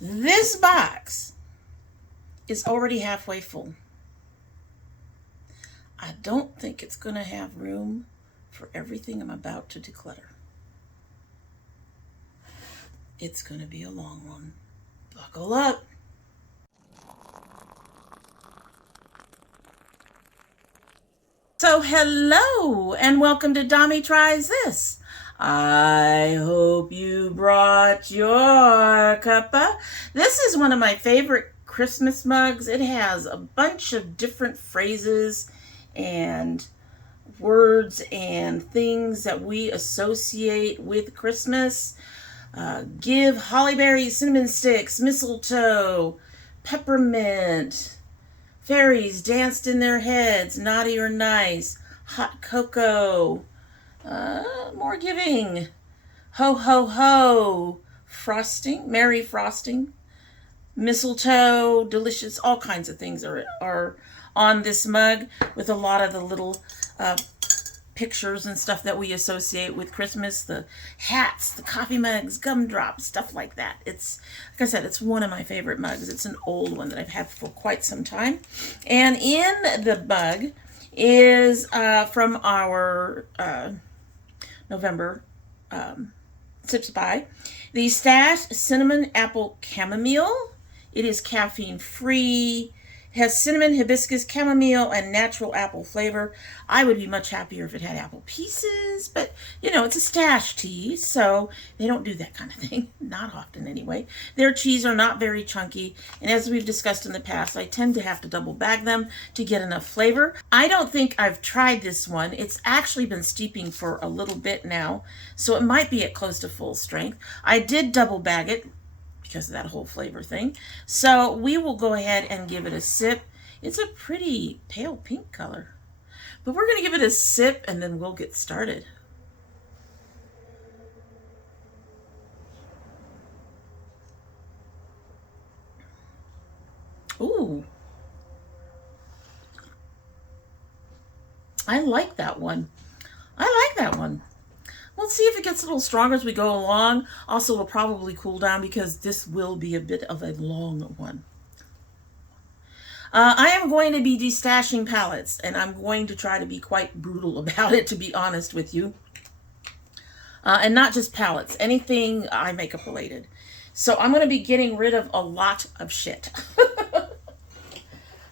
This box is already halfway full. I don't think it's going to have room for everything I'm about to declutter. It's going to be a long one. Buckle up. So hello and welcome to Dommy Tries This. I hope you brought your cuppa. This is one of my favorite Christmas mugs. It has a bunch of different phrases and words and things that we associate with Christmas. Give holly berries, cinnamon sticks, mistletoe, peppermint, fairies danced in their heads, naughty or nice, hot cocoa, more giving, ho ho ho, frosting, merry frosting, mistletoe, delicious, all kinds of things are on this mug with a lot of the little pictures and stuff that we associate with Christmas, the hats, the coffee mugs, gumdrops, stuff like that. It's, like I said, it's one of my favorite mugs. It's an old one that I've had for quite some time. And in the mug is from our November Sips By, the Stash Cinnamon Apple Chamomile. It is caffeine free. Has cinnamon, hibiscus, chamomile, and natural apple flavor. I would be much happier if it had apple pieces, but you know, it's a stash tea, so they don't do that kind of thing. Not often anyway. Their teas are not very chunky, and as we've discussed in the past, I tend to have to double bag them to get enough flavor. I don't think I've tried this one. It's actually been steeping for a little bit now, so it might be at close to full strength. I did double bag it because of that whole flavor thing. So we will go ahead and give it a sip. It's a pretty pale pink color. But we're going to give it a sip and then we'll get started. Ooh. I like that one. I like that one. We'll see if it gets a little stronger as we go along. Also, it'll probably cool down because this will be a bit of a long one. I am going to be destashing palettes, and I'm going to try to be quite brutal about it, to be honest with you. And not just palettes, anything eye makeup related. So I'm going to be getting rid of a lot of shit.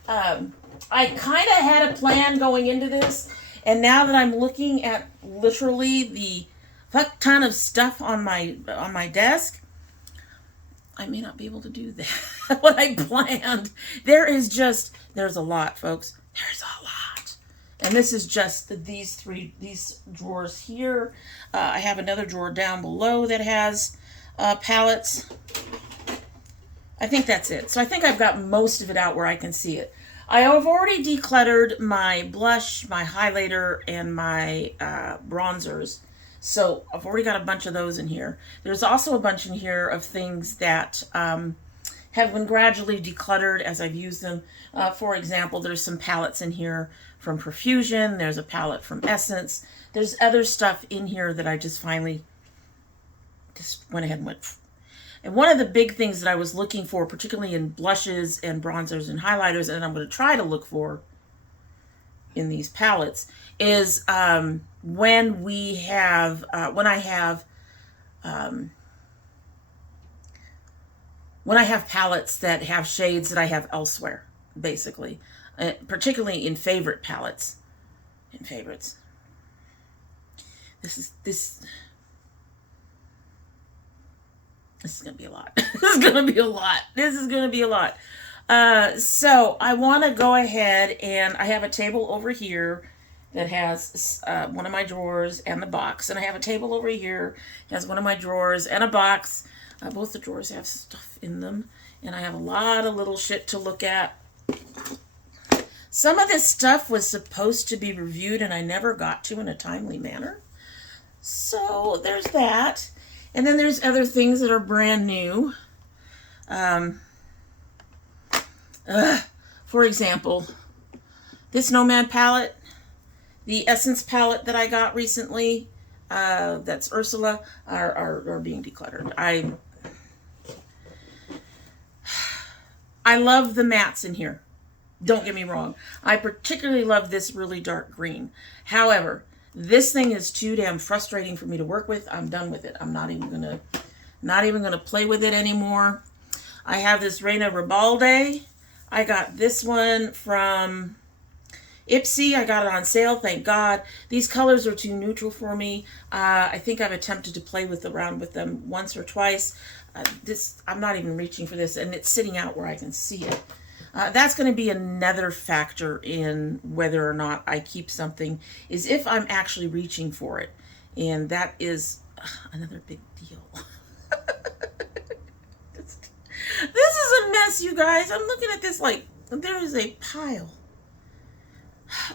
I kind of had a plan going into this, and now that I'm looking at literally the fuck ton of stuff on my desk, I may not be able to do that what I planned. There's a lot, folks. There's a lot. And this is just these drawers here. I have another drawer down below that has palettes. I think that's it. So I think I've got most of it out where I can see it. I have already decluttered my blush, my highlighter, and my bronzers. So I've already got a bunch of those in here. There's also a bunch in here of things that have been gradually decluttered as I've used them. For example, there's some palettes in here from Profusion. There's a palette from Essence. There's other stuff in here that I just finally just went ahead and went. And one of the big things that I was looking for, particularly in blushes and bronzers and highlighters, and I'm going to try to look for in these palettes, is when I have palettes that have shades that I have elsewhere, basically, particularly in favorite palettes, in favorites. This is going to be a lot. This is going to be a lot. This is going to be a lot. So I want to go ahead, and I have a table over here that has one of my drawers and the box. And I have a table over here that has one of my drawers and a box. Both the drawers have stuff in them. And I have a lot of little shit to look at. Some of this stuff was supposed to be reviewed and I never got to in a timely manner. So there's that. And then there's other things that are brand new. For example, this Nomad palette, the Essence palette that I got recently, that's Ursula, are being decluttered. I love the mattes in here. Don't get me wrong. I particularly love this really dark green. However, this thing is too damn frustrating for me to work with. I'm done with it. I'm not even gonna play with it anymore. I have this Reina Ribalde. I got this one from Ipsy. I got it on sale, thank God. These colors are too neutral for me. I think I've attempted to play around with them once or twice. I'm not even reaching for this, and it's sitting out where I can see it. That's going to be another factor in whether or not I keep something, is if I'm actually reaching for it. And that is another big deal. This is a mess, you guys. I'm looking at this like there is a pile.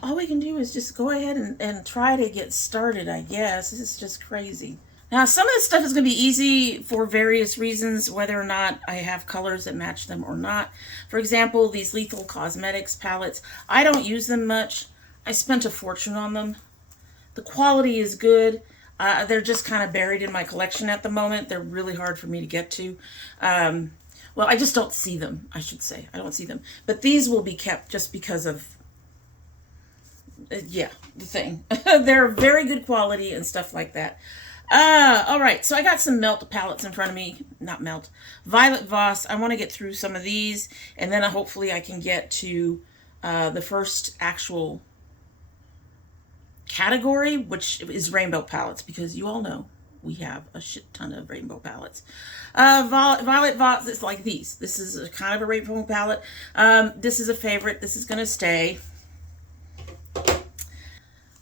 All we can do is just go ahead and try to get started, I guess. This is just crazy. Now, some of this stuff is going to be easy for various reasons, whether or not I have colors that match them or not. For example, these Lethal Cosmetics palettes, I don't use them much. I spent a fortune on them. The quality is good. They're just kind of buried in my collection at the moment. They're really hard for me to get to. Well, I just don't see them, I should say. I don't see them. But these will be kept just because of, the thing. They're very good quality and stuff like that. All right, so I got some Melt palettes in front of me. Not Melt. Violet Voss. I want to get through some of these, and then hopefully I can get to the first actual category, which is rainbow palettes, because you all know we have a shit ton of rainbow palettes. Violet Voss is like these. This is a kind of a rainbow palette. This is a favorite. This is going to stay.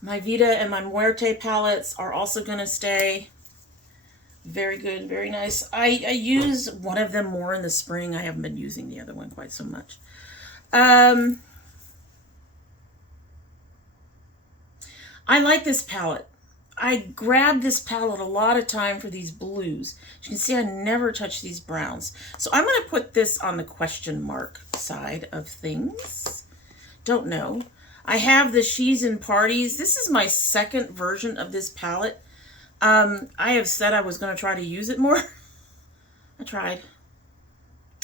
My Vita and my Muerte palettes are also going to stay. Very good, very nice. I use one of them more in the spring. I haven't been using the other one quite so much. I like this palette. I grabbed this palette a lot of time for these blues. As you can see, I never touch these browns. So I'm going to put this on the question mark side of things. Don't know. I have the She's in Parties. This is my second version of this palette. I have said I was going to try to use it more. I tried.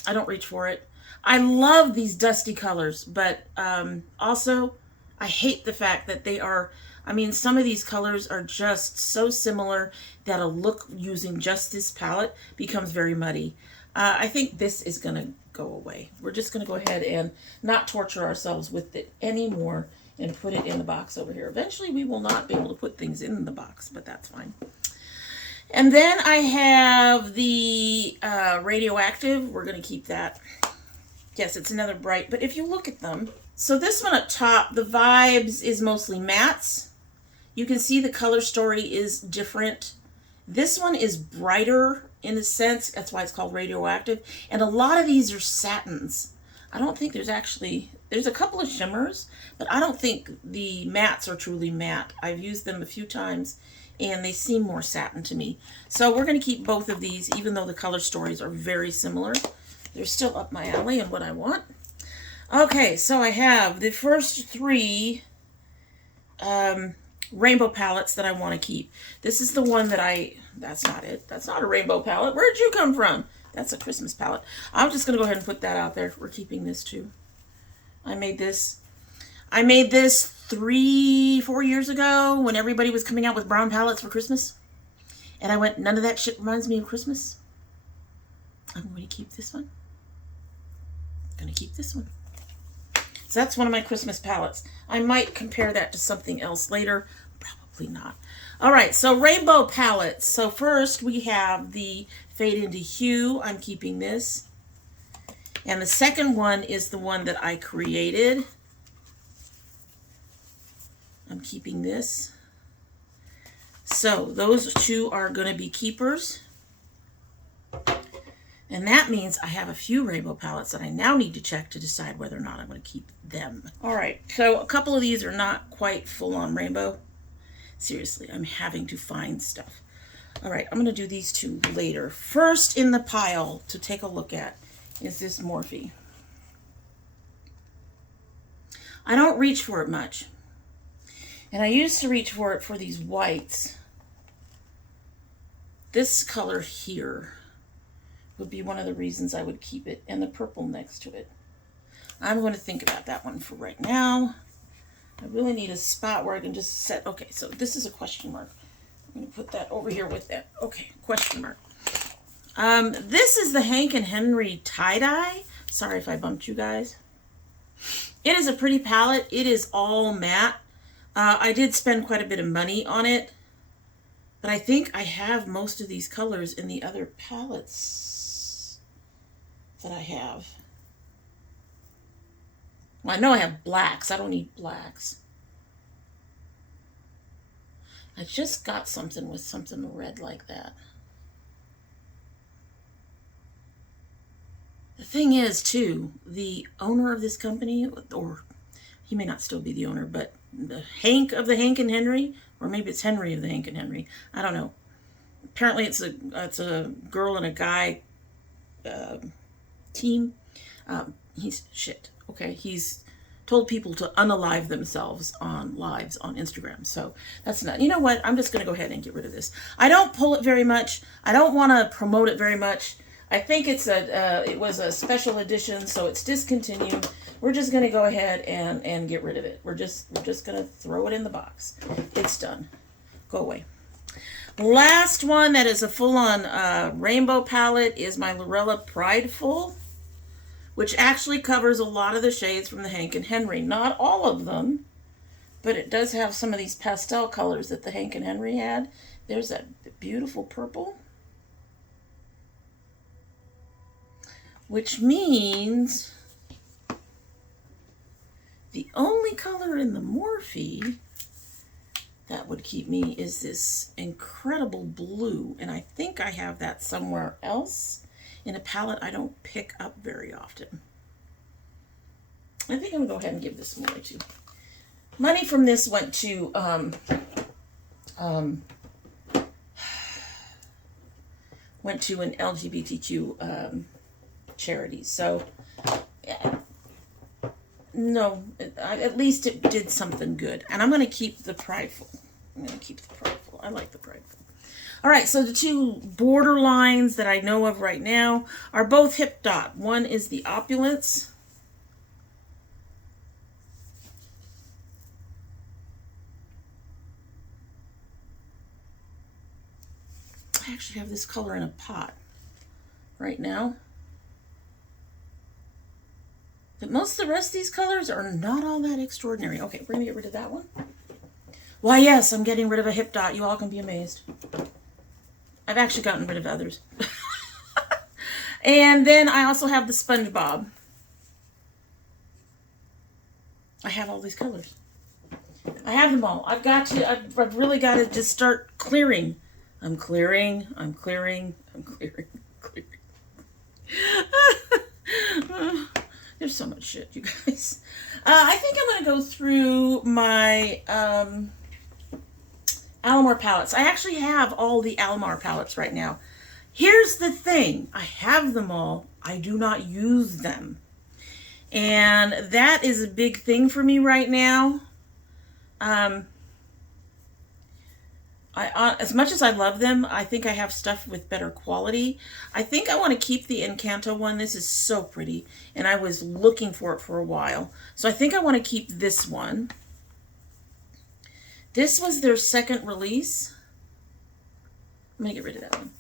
I don't reach for it. I love these dusty colors, but also I hate the fact that they are, I mean, some of these colors are just so similar that a look using just this palette becomes very muddy. I think this is going to go away. We're just going to go ahead and not torture ourselves with it anymore and put it in the box over here. Eventually we will not be able to put things in the box, but that's fine. And then I have the Radioactive. We're going to keep that. Yes, it's another bright, but if you look at them, so this one up top, the Vibes is mostly mattes. You can see the color story is different. This one is brighter in a sense. That's why it's called Radioactive. And a lot of these are satins. I don't think there's a couple of shimmers, but I don't think the mattes are truly matte. I've used them a few times and they seem more satin to me. So we're going to keep both of these, even though the color stories are very similar. They're still up my alley and what I want. Okay, so I have the first three rainbow palettes that I want to keep. This is the one that that's not it. That's not a rainbow palette. Where'd you come from? That's a Christmas palette. I'm just going to go ahead and put that out there. We're keeping this too. I made this 3-4 years ago when everybody was coming out with brown palettes for Christmas. And I went, none of that shit reminds me of Christmas. I'm going to keep this one. I'm going to keep this one. So that's one of my Christmas palettes. I might compare that to something else later. Probably not. All right, so rainbow palettes. So first we have the Fade into Hue. I'm keeping this. And the second one is the one that I created. I'm keeping this. So those two are going to be keepers. And that means I have a few rainbow palettes that I now need to check to decide whether or not I'm going to keep them. All right, so a couple of these are not quite full-on rainbow. Seriously, I'm having to find stuff. All right, I'm going to do these two later. First in the pile to take a look at is this Morphe. I don't reach for it much. And I used to reach for it for these whites. This color here would be one of the reasons I would keep it, and the purple next to it. I'm going to think about that one for right now. I really need a spot where I can just set, okay, so this is a question mark. I'm going to put that over here with that. Okay, question mark. This is the Hank and Henry tie-dye. Sorry if I bumped you guys. It is a pretty palette. It is all matte. I did spend quite a bit of money on it, but I think I have most of these colors in the other palettes that I have. Well, I know I have blacks. I don't need blacks. I just got something with something red like that. The thing is, too, the owner of this company, or he may not still be the owner, but the Hank of the Hank and Henry, or maybe it's Henry of the Hank and Henry, I don't know. Apparently it's a girl and a guy team. He's shit. Okay, he's told people to unalive themselves on lives on Instagram. So that's not, you know what? I'm just going to go ahead and get rid of this. I don't pull it very much. I don't want to promote it very much. I think it's it was a special edition, so it's discontinued. We're just going to go ahead and get rid of it. We're just going to throw it in the box. It's done. Go away. Last one that is a full-on rainbow palette is my Lorella Prideful, which actually covers a lot of the shades from the Hank and Henry. Not all of them, but it does have some of these pastel colors that the Hank and Henry had. There's that beautiful purple, which means the only color in the Morphe that would keep me is this incredible blue, and I think I have that somewhere else in a palette I don't pick up very often. I think I'm going to go ahead and give this more too. Money from this went to an LGBTQ charity. So yeah, no, at least it did something good. And I'm going to keep the Prideful. I'm going to keep the Prideful. I like the Prideful. All right, so the two border lines that I know of right now are both Hip Dot. One is the Opulence. I actually have this color in a pot right now. But most of the rest of these colors are not all that extraordinary. Okay, we're going to get rid of that one. Why, yes, I'm getting rid of a Hip Dot. You all can be amazed. I've actually gotten rid of others. And then I also have the SpongeBob. I have all these colors. I have them all. I've really got to just start clearing. I'm clearing. There's so much shit, you guys. I think I'm going to go through my Alamar palettes. I actually have all the Alamar palettes right now. Here's the thing. I have them all. I do not use them. And that is a big thing for me right now. As much as I love them, I think I have stuff with better quality. I think I want to keep the Encanto one. This is so pretty, and I was looking for it for a while. So I think I want to keep this one. This was their second release. I'm going to get rid of that one.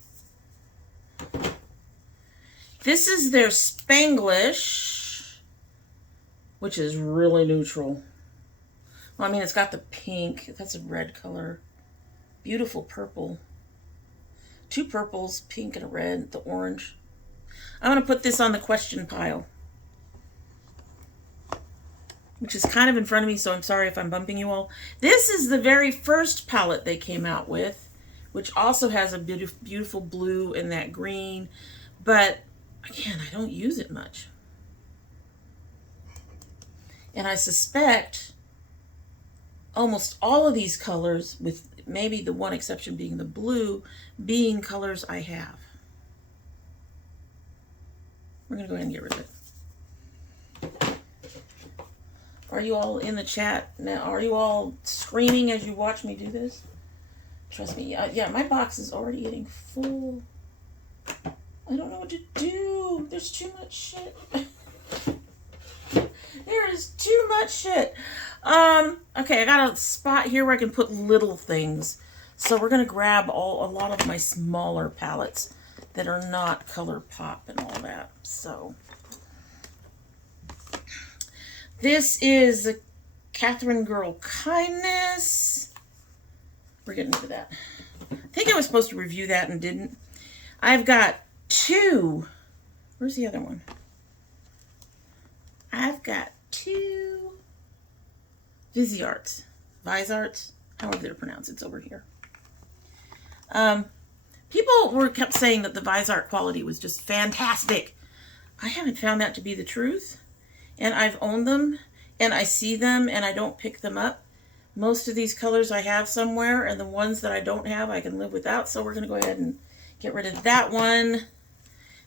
This is their Spanglish, which is really neutral. Well, I mean, it's got the pink. That's a red color. Beautiful purple. Two purples, pink and a red, the orange. I'm going to put this on the question pile, which is kind of in front of me, so I'm sorry if I'm bumping you all. This is the very first palette they came out with, which also has a beautiful blue and that green, but again, I don't use it much. And I suspect almost all of these colors, with maybe the one exception being the blue, being colors I have. We're going to go ahead and get rid of it. Are you all in the chat now? Are you all screaming as you watch me do this? Trust me. Yeah, my box is already getting full. I don't know what to do. There's too much shit. There is too much shit. Okay, I got a spot here where I can put little things. So we're gonna grab a lot of my smaller palettes that are not ColourPop and all that. So this is a Catherine Girl Kindness. We're getting into that. I think I was supposed to review that and didn't. I've got two. Where's the other one? I've got two Viseart, however they're pronounced. It's over here. People kept saying that the Viseart quality was just fantastic. I haven't found that to be the truth, and I've owned them, and I see them, and I don't pick them up. Most of these colors I have somewhere, and the ones that I don't have, I can live without. So we're going to go ahead and get rid of that one.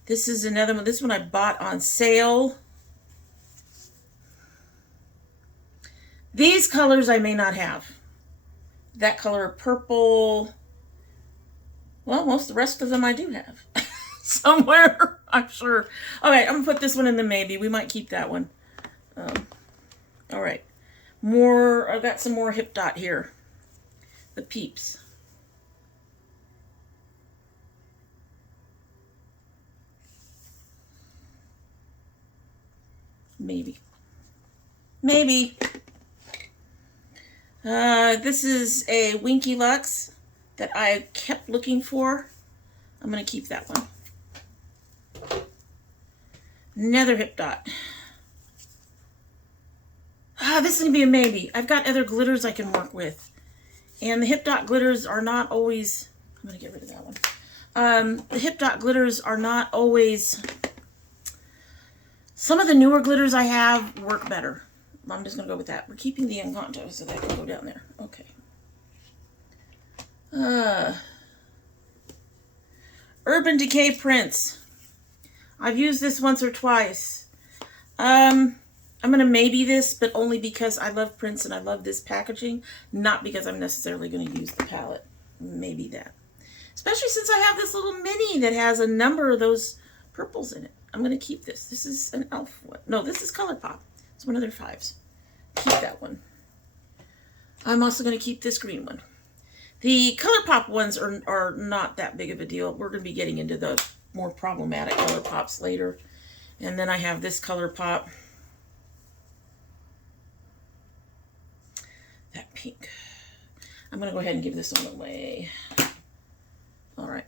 This is another one. This one I bought on sale. These colors I may not have. That color purple. Well, most of the rest of them I do have. Somewhere, I'm sure. Okay, I'm going to put this one in the maybe. We might keep that one. All right. I've got some more Hip Dot here. The Peeps. Maybe. This is a Winky Lux that I kept looking for. I'm going to keep that one. Another Hip Dot. This is going to be a maybe. I've got other glitters I can work with. And the Hip Dot glitters are not always... I'm going to get rid of that one. The Hip Dot glitters are not always... Some of the newer glitters I have work better. I'm just going to go with that. We're keeping the Encanto so that can go down there. Okay. Urban Decay Prints. I've used this once or twice. I'm going to maybe this, but only because I love prints and I love this packaging, not because I'm necessarily going to use the palette. Maybe that. Especially since I have this little mini that has a number of those purples in it. I'm going to keep this. This is an elf one. No, this is ColourPop. It's one of their 5s. Keep that one. I'm also going to keep this green one. The ColourPop ones are not that big of a deal. We're going to be getting into the more problematic ColourPops later. And then I have this ColourPop. That pink. I'm going to go ahead and give this one away. All right.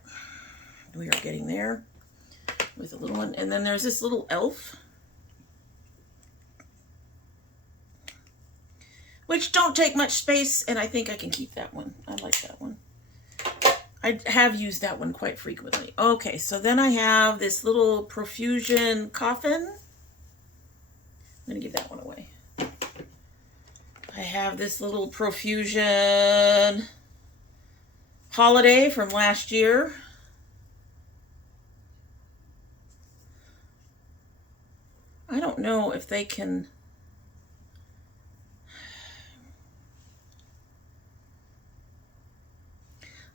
We are getting there with a little one. And then there's this little elf, which don't take much space, and I think I can keep that one. I like that one. I have used that one quite frequently. Okay, so then I have this little Profusion Coffin. I'm going to give that one away. I have this little Profusion Holiday from last year. I don't know if they can...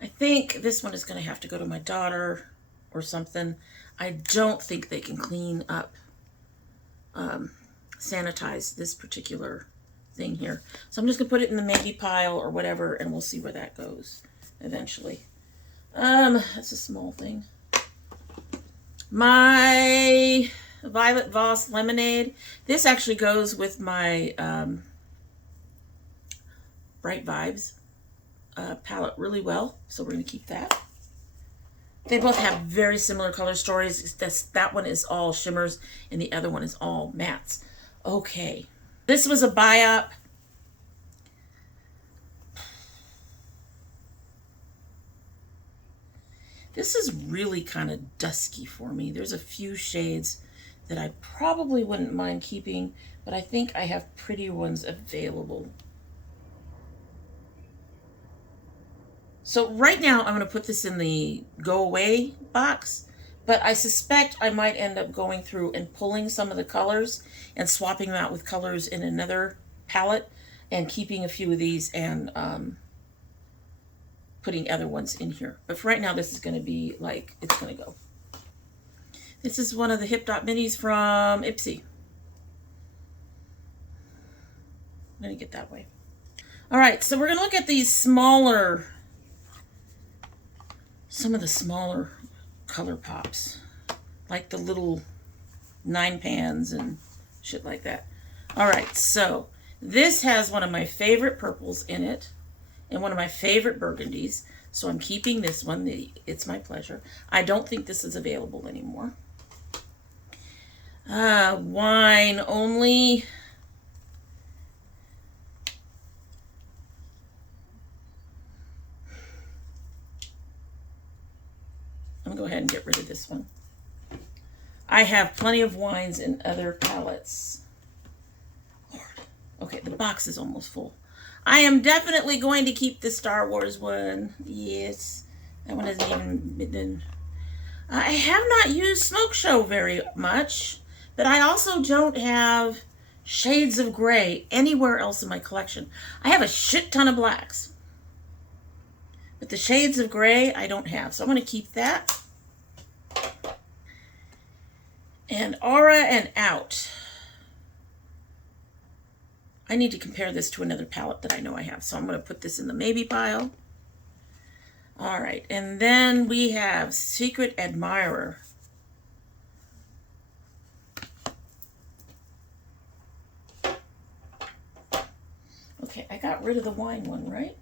I think this one is going to have to go to my daughter or something. I don't think they can clean up, sanitize this particular thing here. So I'm just going to put it in the maybe pile or whatever, and we'll see where that goes eventually. That's a small thing. My Violet Voss Lemonade. This actually goes with my Bright Vibes palette really well, so we're going to keep that. They both have very similar color stories. That one is all shimmers and the other one is all mattes. Okay, this was a BYOP. This is really kind of dusky for me. There's a few shades that I probably wouldn't mind keeping, but I think I have prettier ones available. So right now I'm going to put this in the go away box, but I suspect I might end up going through and pulling some of the colors and swapping them out with colors in another palette and keeping a few of these and putting other ones in here. But for right now, this is going to be like, it's going to go. This is one of the Hip Dot Minis from Ipsy. I'm going to get that way. All right, so we're going to look at these smaller, some of the smaller color pops, like the little 9 pans and shit like that. All right, so this has one of my favorite purples in it and one of my favorite burgundies. So I'm keeping this one. It's my pleasure. I don't think this is available anymore. Wine only. I'm going to go ahead and get rid of this one. I have plenty of wines in other palettes. Lord. Okay, the box is almost full. I am definitely going to keep the Star Wars one. Yes. That one hasn't even been... I have not used Smoke Show very much, but I also don't have shades of gray anywhere else in my collection. I have a shit ton of blacks, but the shades of gray I don't have. So I'm going to keep that. And Aura and Out. I need to compare this to another palette that I know I have. So I'm going to put this in the maybe pile. All right. And then we have Secret Admirer. Okay, I got rid of the wine one, right?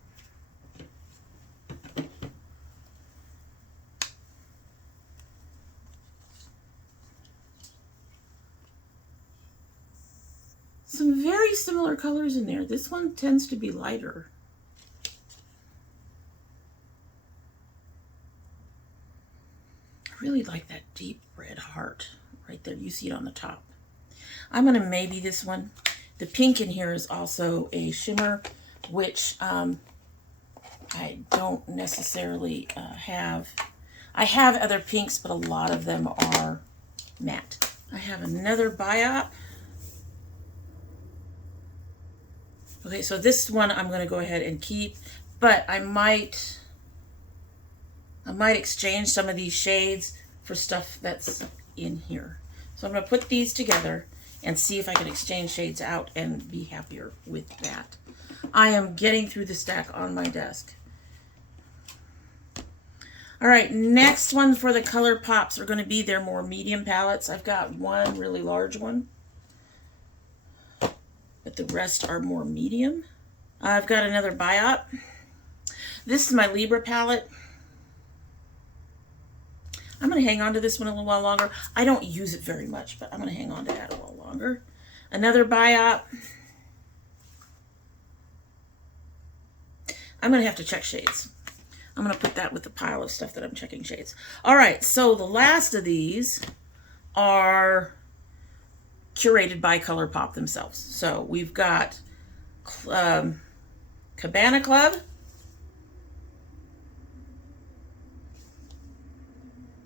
Some very similar colors in there. This one tends to be lighter. I really like that deep red heart right there. You see it on the top. I'm going to maybe this one. The pink in here is also a shimmer, which I don't necessarily have. I have other pinks, but a lot of them are matte. I have another BYOP. Okay, so this one I'm going to go ahead and keep, but I might exchange some of these shades for stuff that's in here. So I'm going to put these together and see if I can exchange shades out and be happier with that. I am getting through the stack on my desk. All right, next one for the color pops are going to be their more medium palettes. I've got one really large one, but the rest are more medium. I've got another BYOP. This is my Libra palette. I'm going to hang on to this one a little while longer. I don't use it very much, but I'm going to hang on to that a while longer. Another BYOP. I'm going to have to check shades. I'm going to put that with the pile of stuff that I'm checking shades. All right, so the last of these are curated by ColourPop themselves. So we've got Cabana Club.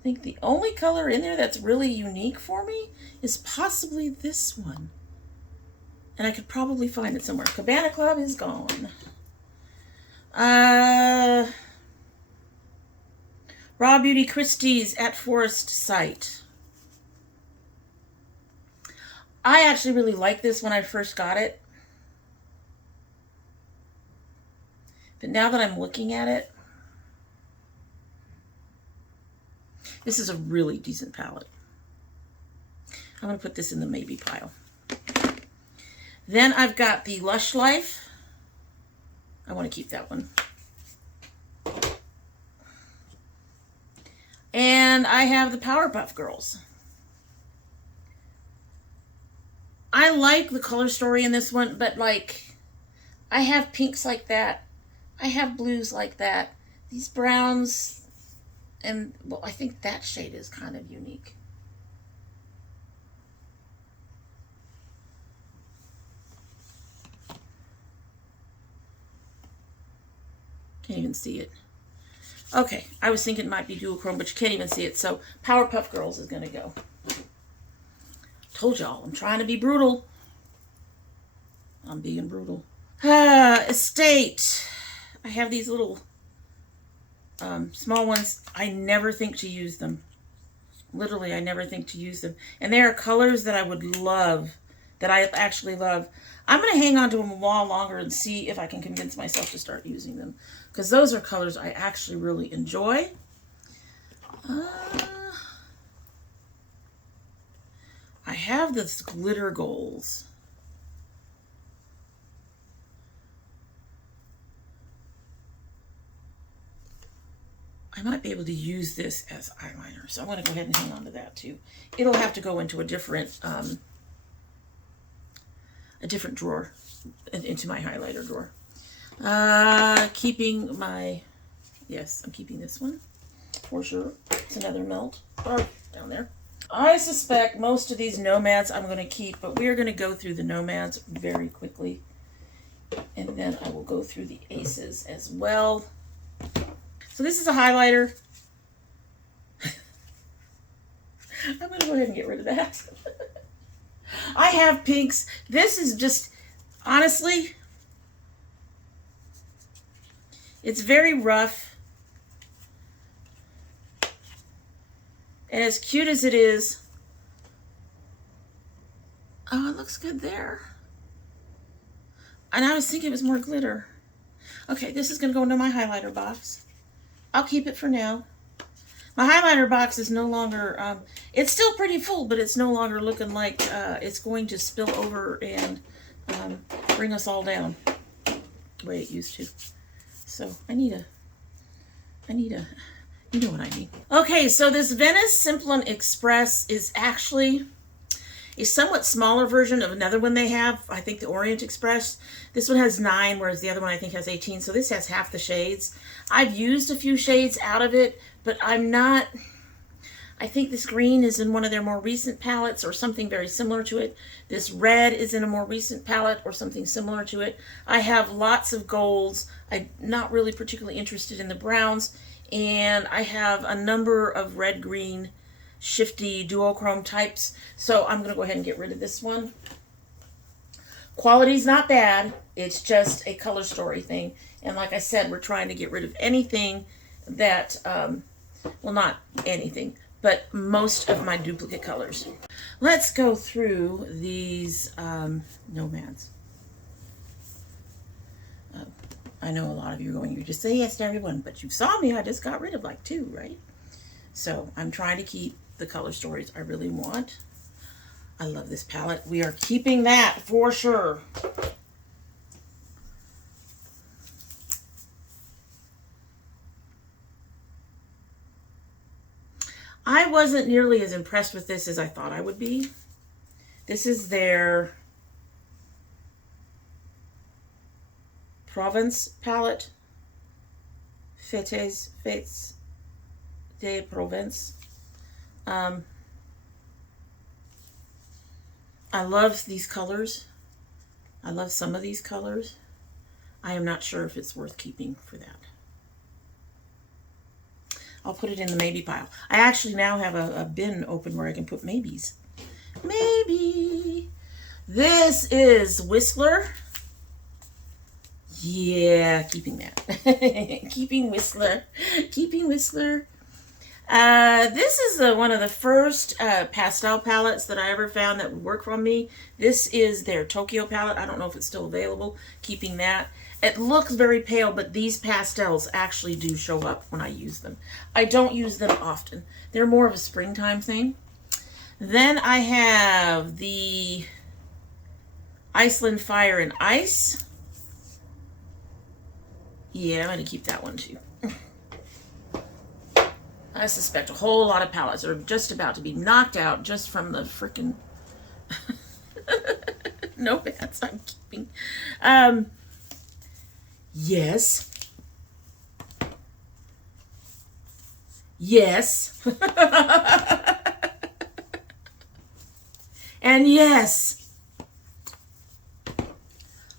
I think the only color in there that's really unique for me is possibly this one. And I could probably find it somewhere. Cabana Club is gone. Raw Beauty Christie's At Forest Sight. I actually really liked this when I first got it. But now that I'm looking at it, this is a really decent palette. I'm going to put this in the maybe pile. Then I've got the Lush Life. I want to keep that one. And I have the Powerpuff Girls. I like the color story in this one, but like, I have pinks like that. I have blues like that. These browns, and well, I think that shade is kind of unique. Can't even see it. Okay, I was thinking it might be duochrome, but you can't even see it. So Powerpuff Girls is going to go. Told y'all, I'm trying to be brutal. I'm being brutal. Estate. I have these little small ones. I never think to use them. Literally, I never think to use them. And they are colors that I would love, that I actually love. I'm going to hang on to them a while longer and see if I can convince myself to start using them. Because those are colors I actually really enjoy. I have this glitter goals. I might be able to use this as eyeliner, so I'm going to go ahead and hang on to that too. It'll have to go into a different drawer, into my highlighter drawer. Keeping my, yes, I'm keeping this one for sure. It's another melt. Oh, down there. I suspect most of these nomads I'm going to keep, but we are going to go through the nomads very quickly, and then I will go through the aces as well. So this is a highlighter. I'm going to go ahead and get rid of that. I have pinks. This is just, honestly, it's very rough. And as cute as it is, oh, it looks good there. And I was thinking it was more glitter. Okay, this is going to go into my highlighter box. I'll keep it for now. My highlighter box is no longer, it's still pretty full, but it's no longer looking like it's going to spill over and bring us all down the way it used to. So I need a, you know what I mean. Okay, so this Venice Simplon Express is actually a somewhat smaller version of another one they have. I think the Orient Express. This one has 9, whereas the other one I think has 18. So this has half the shades. I've used a few shades out of it, but I'm not, I think this green is in one of their more recent palettes or something very similar to it. This red is in a more recent palette or something similar to it. I have lots of golds. I'm not really particularly interested in the browns. And I have a number of red-green shifty duochrome types, so I'm going to go ahead and get rid of this one. Quality's not bad, it's just a color story thing, and like I said, we're trying to get rid of anything that, well, not anything, but most of my duplicate colors. Let's go through these nomads. I know a lot of you are going, you just say yes to everyone, but you saw me, I just got rid of like 2, right? So I'm trying to keep the color stories I really want. I love this palette. We are keeping that for sure. I wasn't nearly as impressed with this as I thought I would be. This is their Provence palette. Fêtes de Provence. I love these colors. I love some of these colors. I am not sure if it's worth keeping for that. I'll put it in the maybe pile. I actually now have a bin open where I can put maybes. Maybe. This is Whistler. Yeah, keeping that. Keeping Whistler. Keeping Whistler. This is one of the first pastel palettes that I ever found that would work for me. This is their Tokyo palette. I don't know if it's still available. Keeping that. It looks very pale, but these pastels actually do show up when I use them. I don't use them often. They're more of a springtime thing. Then I have the Iceland Fire and Ice. Yeah, I'm going to keep that one too. I suspect a whole lot of palettes are just about to be knocked out just from the frickin' nomads I'm keeping. Yes. Yes. And yes.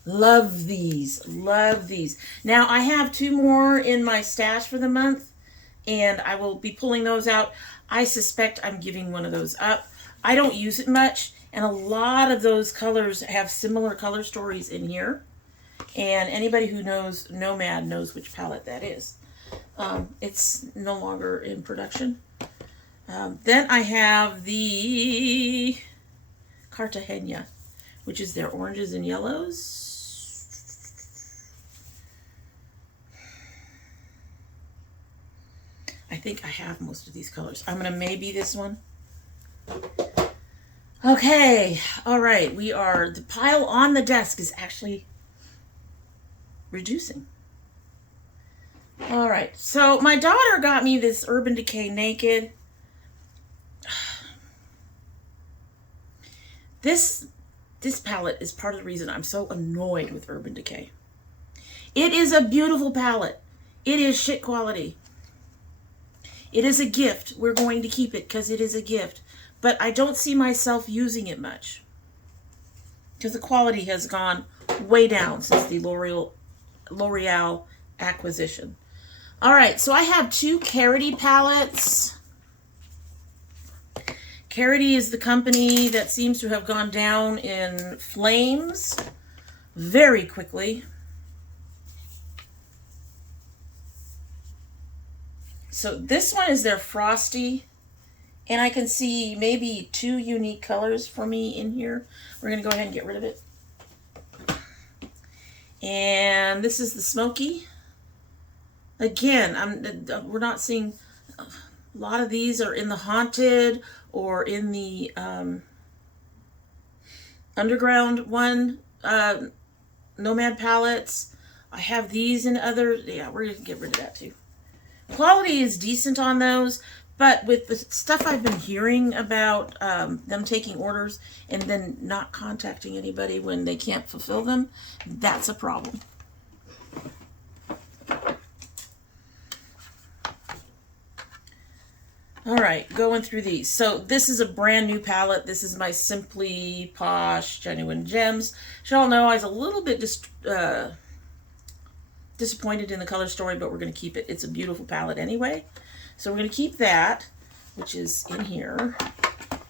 Love these. Love these. Now, I have 2 more in my stash for the month, and I will be pulling those out. I suspect I'm giving one of those up. I don't use it much, and a lot of those colors have similar color stories in here. And anybody who knows Nomad knows which palette that is. It's no longer in production. Then I have the Cartagena, which is their oranges and yellows. I think I have most of these colors. I'm going to maybe this one. Okay, all right, the pile on the desk is actually reducing. All right, so my daughter got me this Urban Decay Naked. This palette is part of the reason I'm so annoyed with Urban Decay. It is a beautiful palette. It is shit quality. It is a gift. We're going to keep it because it is a gift. But I don't see myself using it much, because the quality has gone way down since the L'Oreal acquisition. All right, so I have two Carity palettes. Carity is the company that seems to have gone down in flames very quickly. So this one is their Frosty, and I can see maybe two unique colors for me in here. We're going to go ahead and get rid of it. And this is the Smoky. Again, we're not seeing a lot of these are in the Haunted or in the Underground one, Nomad palettes. I have these in other, yeah, we're going to get rid of that too. Quality is decent on those, but with the stuff I've been hearing about them taking orders and then not contacting anybody when they can't fulfill them, that's a problem. All right, going through these. So this is a brand new palette. This is my Simply Posh Genuine Gems. Y'all know I was a little bit disappointed in the color story, but we're going to keep it. It's a beautiful palette anyway. So we're going to keep that, which is in here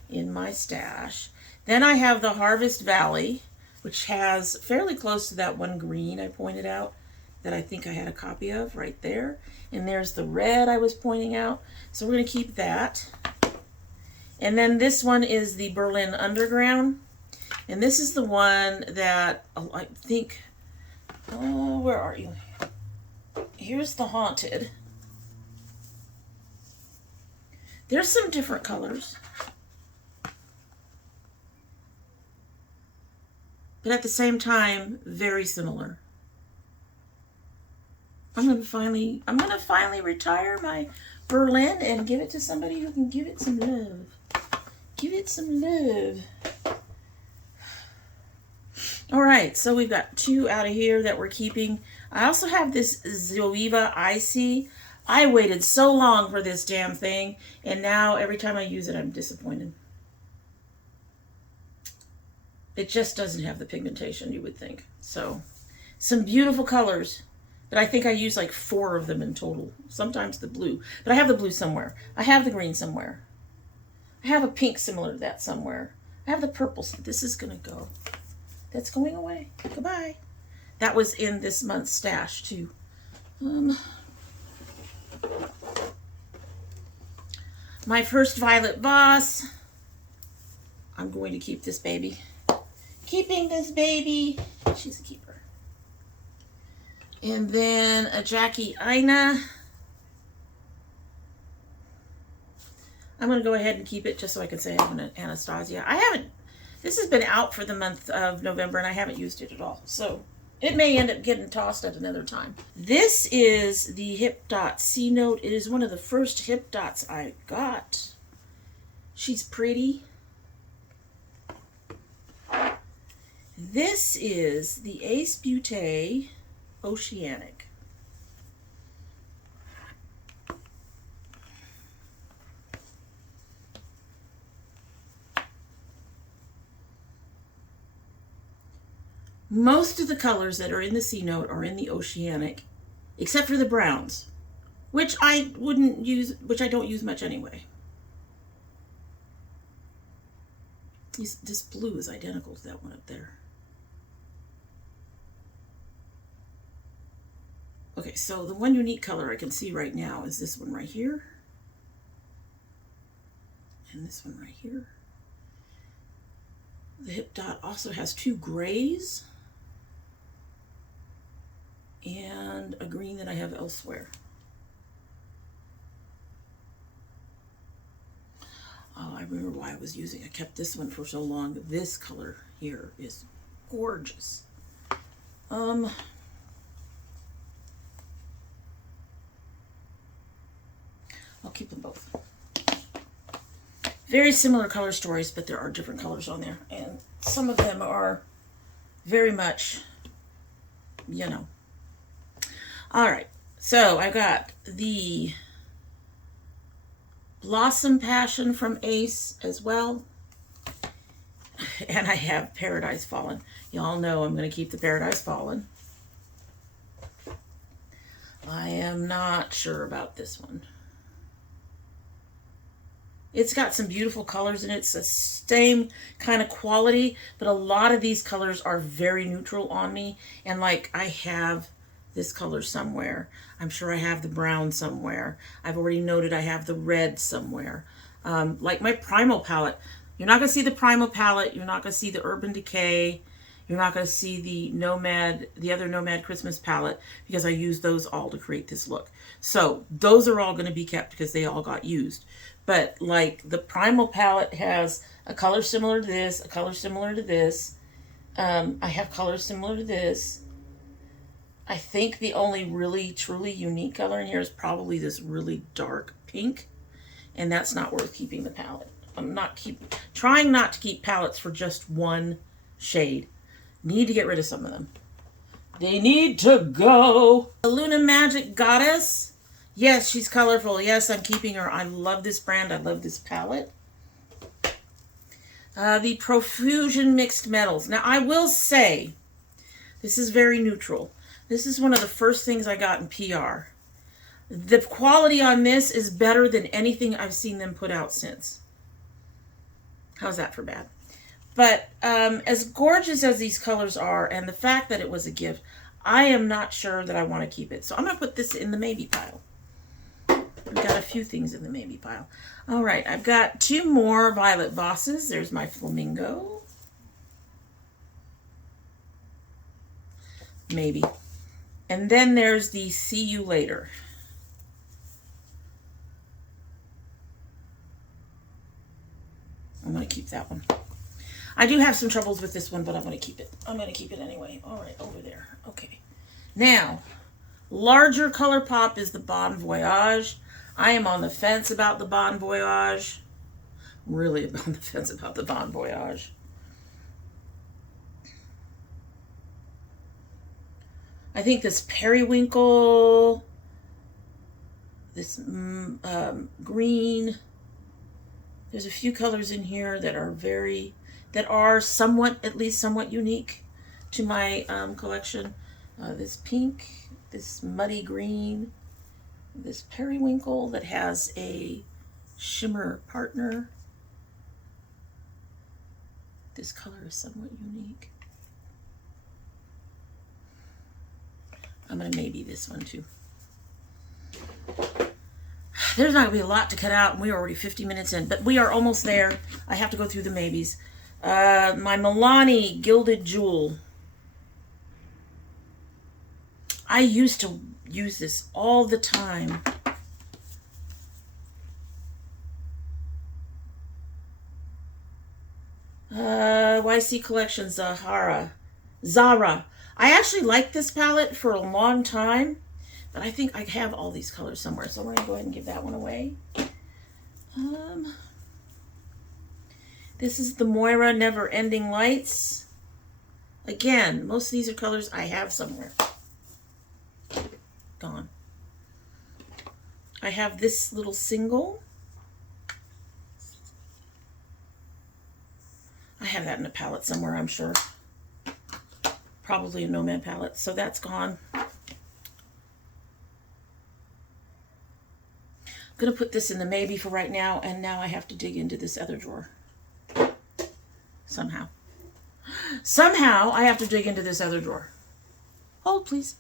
in my stash. Then I have the Harvest Valley, which has fairly close to that one green I pointed out that I think I had a copy of right there. And there's the red I was pointing out. So we're going to keep that. And then this one is the Berlin Underground. And this is the one that I think, where are you? Here's the Haunted. There's some different colors. But at the same time, very similar. I'm gonna finally retire my Berlin and give it to somebody who can give it some love. Give it some love. All right, so we've got two out of here that we're keeping. I also have this Zoeva Icy. I waited so long for this damn thing, and now every time I use it, I'm disappointed. It just doesn't have the pigmentation you would think. So, some beautiful colors. But I think I use like 4 of them in total. Sometimes the blue. But I have the blue somewhere. I have the green somewhere. I have a pink similar to that somewhere. I have the purple. This is going to go. That's going away. Goodbye. That was in this month's stash too. My first Violet Voss. I'm going to keep this baby. Keeping this baby. She's a keeper. And then a Jackie Aina. I'm going to go ahead and keep it just so I can say I have an Anastasia. This has been out for the month of November and I haven't used it at all. So it may end up getting tossed at another time. This is the Hip Dot C Note. It is one of the first Hip Dots I got. She's pretty. This is the Ace Beauté Oceanic. Most of the colors that are in the C Note are in the Oceanic, except for the browns, which I wouldn't use, which I don't use much anyway. This blue is identical to that one up there. Okay, so the one unique color I can see right now is this one right here. And this one right here. The hip dot also has 2 grays and a green that I have elsewhere. Oh, I remember why I was using. I kept this one for so long. This color here is gorgeous. I'll keep them both. Very similar color stories, but there are different colors on there. And some of them are very much, you know. All right. So I got the Blossom Passion from Ace as well. And I have Paradise Fallen. Y'all know I'm going to keep the Paradise Fallen. I am not sure about this one. It's got some beautiful colors in it. It's the same kind of quality, but a lot of these colors are very neutral on me. And like I have this color somewhere. I'm sure I have the brown somewhere. I've already noted I have the red somewhere. Like my Primal palette. You're not going to see the Primal palette. You're not going to see the Urban Decay. You're not going to see the other Nomad Christmas palette because I used those all to create this look. So those are all going to be kept because they all got used. But like the Primal palette has a color similar to this, a color similar to this. I have colors similar to this. I think the only really truly unique color in here is probably this really dark pink. And that's not worth keeping the palette. I'm trying not to keep palettes for just one shade. Need to get rid of some of them. They need to go. The Luna Magic Goddess. Yes, she's colorful. Yes, I'm keeping her. I love this brand. I love this palette. The Profusion Mixed Metals. Now, I will say, this is very neutral. This is one of the first things I got in PR. The quality on this is better than anything I've seen them put out since. How's that for bad? But as gorgeous as these colors are, and the fact that it was a gift, I am not sure that I want to keep it. So I'm going to put this in the maybe pile. I've got a few things in the maybe pile. All right, I've got 2 more Violet Bosses. There's my Flamingo. Maybe. And then there's the See You Later. I'm going to keep that one. I do have some troubles with this one, but I'm going to keep it. I'm going to keep it anyway. All right, over there. Okay. Now, larger color pop is the Bon Voyage. I am on the fence about the Bon Voyage. Really on the fence about the Bon Voyage. I think this Periwinkle, this green, there's a few colors in here that are somewhat, at least somewhat unique to my collection. This pink, this muddy green, this Periwinkle that has a shimmer partner. This color is somewhat unique. I'm going to maybe this one too. There's not going to be a lot to cut out, and we're already 50 minutes in, but we are almost there. I have to go through the maybes. My Milani Gilded Jewel. I used to use this all the time. YC Collection Zara. I actually liked this palette for a long time, but I think I have all these colors somewhere, so we're going to go ahead and give that one away. This is the Moira Never Ending Lights. Again, most of these are colors I have somewhere. Gone. I have this little single. I have that in a palette somewhere, I'm sure. Probably a Nomad palette, so that's gone. I'm going to put this in the maybe for right now, and now I have to dig into this other drawer. Somehow. Somehow I have to dig into this other drawer. Hold, please.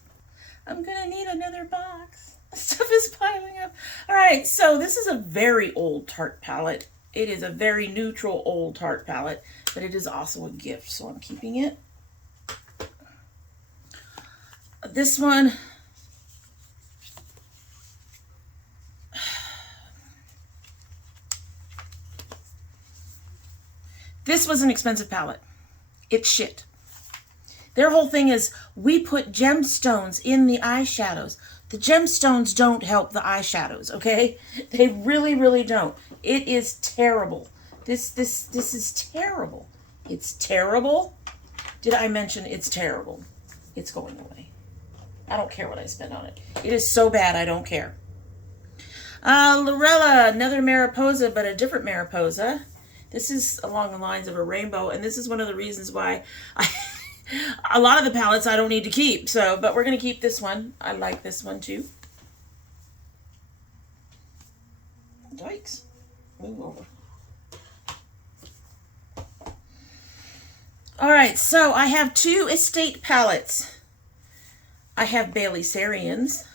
I'm going to need another box. Stuff is piling up. All right, so this is a very old Tarte palette. It is a very neutral old Tarte palette, but it is also a gift, so I'm keeping it. This one, this was an expensive palette. It's shit. Their whole thing is, we put gemstones in the eyeshadows. The gemstones don't help the eyeshadows, okay? They really, really don't. It is terrible. This is terrible. It's terrible. Did I mention it's terrible? It's going away. I don't care what I spend on it. It is so bad, I don't care. Lorella, another Mariposa, but a different Mariposa. This is along the lines of a rainbow, and this is one of the reasons why a lot of the palettes I don't need to keep. So, but we're going to keep this one. I like this one too. Yikes. Move over. All right, so I have two estate palettes. I have Bellapierre's,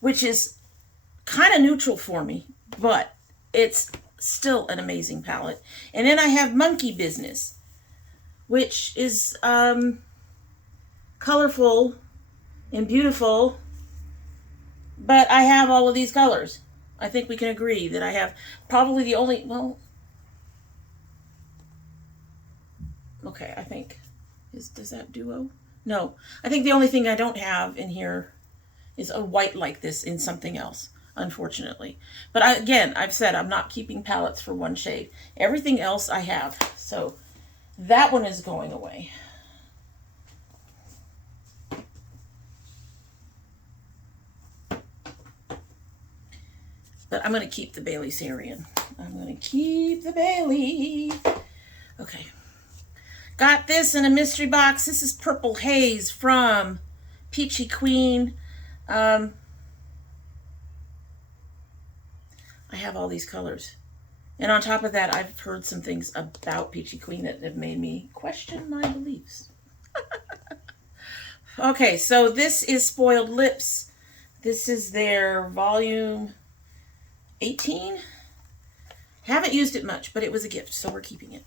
which is kind of neutral for me, but it's still an amazing palette. And then I have Monkey Business, which is colorful and beautiful, but I have all of these colors. I think we can agree that I have probably the only, well, okay, I think, does that duo? No, I think the only thing I don't have in here is a white like this in something else, unfortunately. But again, I've said I'm not keeping palettes for one shade. Everything else I have. So that one is going away. But I'm going to keep the Bellapierre. I'm going to keep the Bailey. Okay. Got this in a mystery box. This is Purple Haze from Peachy Queen. I have all these colors. And on top of that, I've heard some things about Peachy Queen that have made me question my beliefs. Okay, so this is Spoiled Lips. This is their volume 18. Haven't used it much, but it was a gift, so we're keeping it.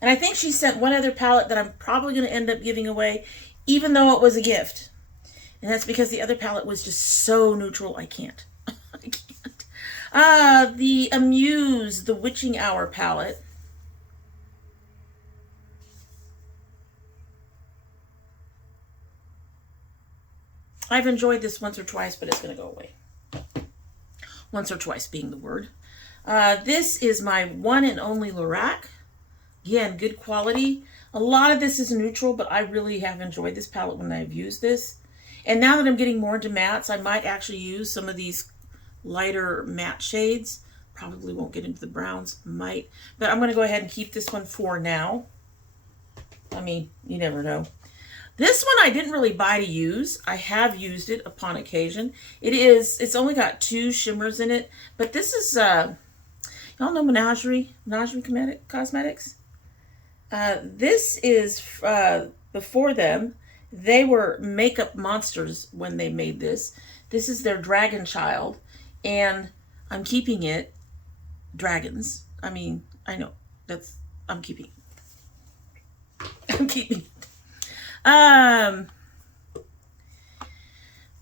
And I think she sent one other palette that I'm probably going to end up giving away, even though it was a gift. And that's because the other palette was just so neutral, I can't. I can't. The Amuse, the Witching Hour palette. I've enjoyed this once or twice, but it's going to go away. Once or twice being the word. This is my one and only Lorac. Again, good quality. A lot of this is neutral, but I really have enjoyed this palette when I've used this. And now that I'm getting more into mattes, I might actually use some of these lighter matte shades. Probably won't get into the browns, might. But I'm going to go ahead and keep this one for now. I mean, you never know. This one I didn't really buy to use. I have used it upon occasion. It's only got 2 shimmers in it. But this is, y'all know Menagerie Cosmetics? This is before them. They were makeup monsters when they made this. This is their Dragon Child, and I'm keeping it. Dragons. I mean, I know I'm keeping it. I'm keeping it.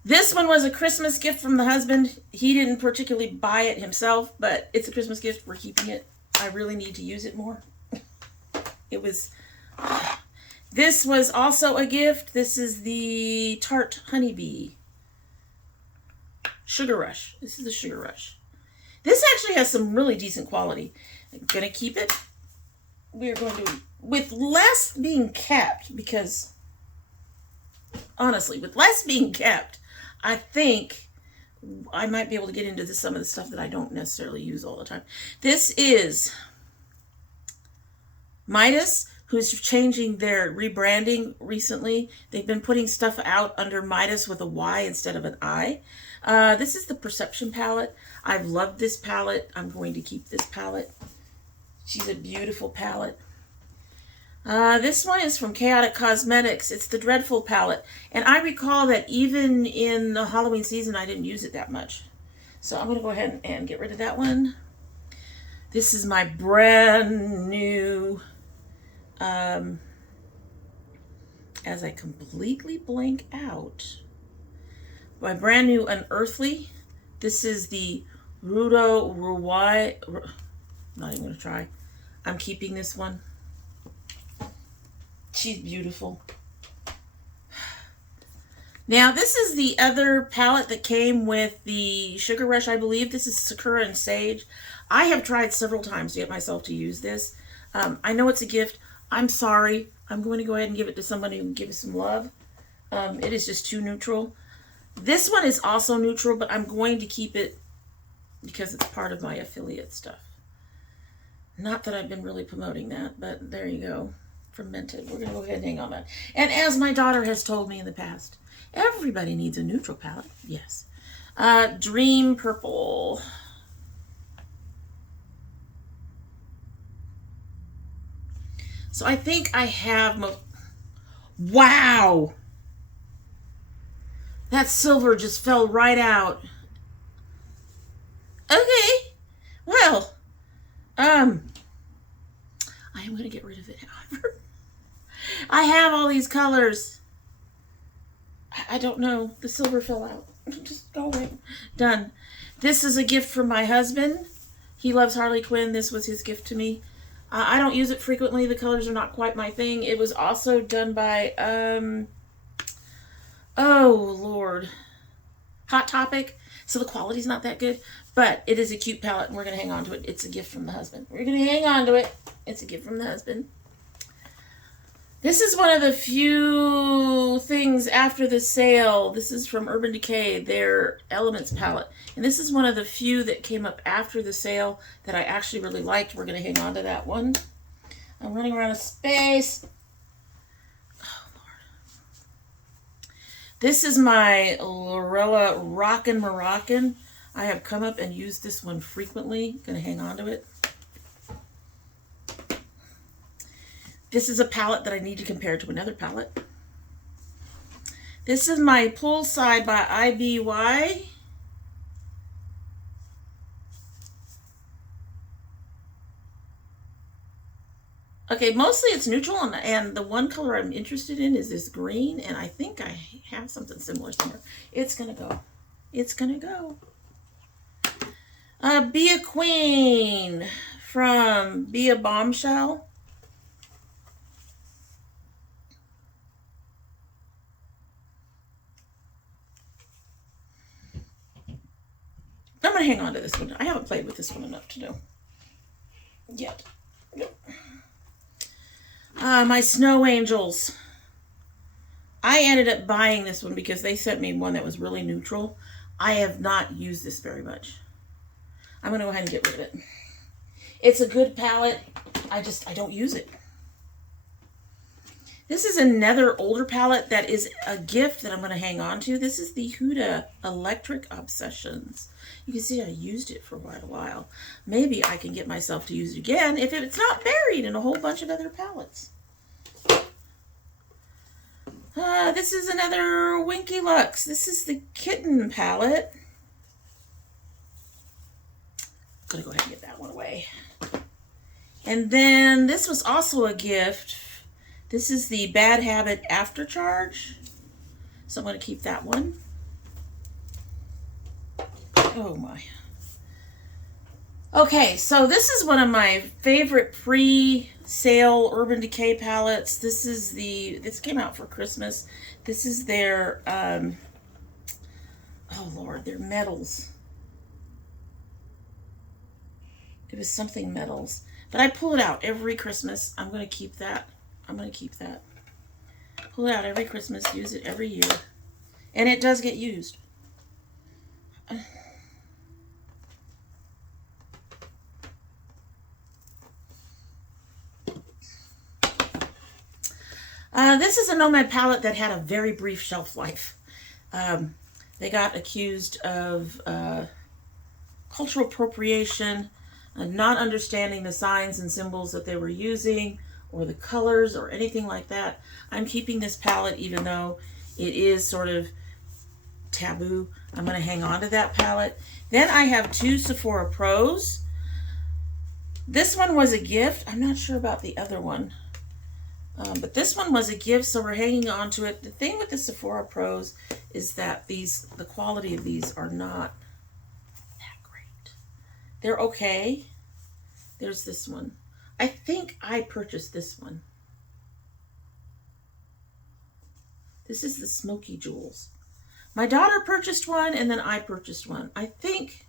This one was a Christmas gift from the husband. He didn't particularly buy it himself, but it's a Christmas gift. We're keeping it. I really need to use it more. This was also a gift. This is the Tarte Honeybee. Sugar Rush. This is the Sugar Rush. This actually has some really decent quality. I'm going to keep it. We're going to, with less being kept, because honestly, with less being kept, I think I might be able to get into some of the stuff that I don't necessarily use all the time. This is Midas, who's changing their rebranding recently. They've been putting stuff out under Midas with a Y instead of an I. This is the Perception palette. I've loved this palette. I'm going to keep this palette. She's a beautiful palette. This one is from Chaotic Cosmetics. It's the Dreadful palette. And I recall that even in the Halloween season, I didn't use it that much. So I'm going to go ahead and get rid of that one. This is my brand new, as I completely blank out, my brand new Unearthly. This is the Rudo Ruwai. Not even going to try. I'm keeping this one. She's beautiful. Now, this is the other palette that came with the Sugar Rush, I believe. This is Sakura and Sage. I have tried several times to get myself to use this. I know it's a gift. I'm sorry. I'm going to go ahead and give it to somebody who can give it some love. It is just too neutral. This one is also neutral, but I'm going to keep it because it's part of my affiliate stuff. Not that I've been really promoting that, but there you go. Fermented. We're going to go ahead and hang on that. And as my daughter has told me in the past, everybody needs a neutral palette. Yes. Dream Purple. So I think I have... Wow! That silver just fell right out. Okay. Well, I am going to get rid of it, however. I have all these colors. I don't know. The silver fell out. Just go away. Done. This is a gift from my husband. He loves Harley Quinn. This was his gift to me. I don't use it frequently. The colors are not quite my thing. It was also done by, oh, Lord. Hot Topic. So the quality's not that good. But it is a cute palette, and we're going to hang on to it. It's a gift from the husband. We're going to hang on to it. It's a gift from the husband. This is one of the few things after the sale. This is from Urban Decay, their Elements palette. And this is one of the few that came up after the sale that I actually really liked. We're going to hang on to that one. I'm running around a space. Oh, Lord. This is my Lorella Rockin' Moroccan. I have come up and used this one frequently. Going to hang on to it. This is a palette that I need to compare to another palette. This is my Poolside by IBY. Okay, mostly it's neutral, and the one color I'm interested in is this green, and I think I have something similar somewhere. It's gonna go. It's gonna go. Be a Queen from Be a Bombshell. I'm going to hang on to this one. I haven't played with this one enough to know yet. Nope. My Snow Angels. I ended up buying this one because they sent me one that was really neutral. I have not used this very much. I'm going to go ahead and get rid of it. It's a good palette. I don't use it. This is another older palette that is a gift that I'm going to hang on to. This is the Huda Electric Obsessions. You can see I used it for quite a while. Maybe I can get myself to use it again if it's not buried in a whole bunch of other palettes. This is another Winky Lux. This is the Kitten palette. I'm going to go ahead and get that one away. And then this was also a gift. This is the Bad Habit After Charge. So I'm going to keep that one. Oh my. Okay, so this is one of my favorite pre-sale Urban Decay palettes. This came out for Christmas. This is their, oh Lord, their metals. It was something metals. But I pull it out every Christmas. I'm going to keep that. I'm going to keep that. Pull it out every Christmas. Use it every year. And it does get used. This is a Nomad palette that had a very brief shelf life. They got accused of cultural appropriation, not understanding the signs and symbols that they were using, or the colors, or anything like that. I'm keeping this palette even though it is sort of Taboo. I'm going to hang on to that palette. Then I have two Sephora Pros. This one was a gift. I'm not sure about the other one. But this one was a gift, so we're hanging on to it. The thing with the Sephora Pros is that the quality of these are not that great. They're okay. There's this one. I think I purchased this one. This is the Smoky Jewels. My daughter purchased one, and then I purchased one. I think,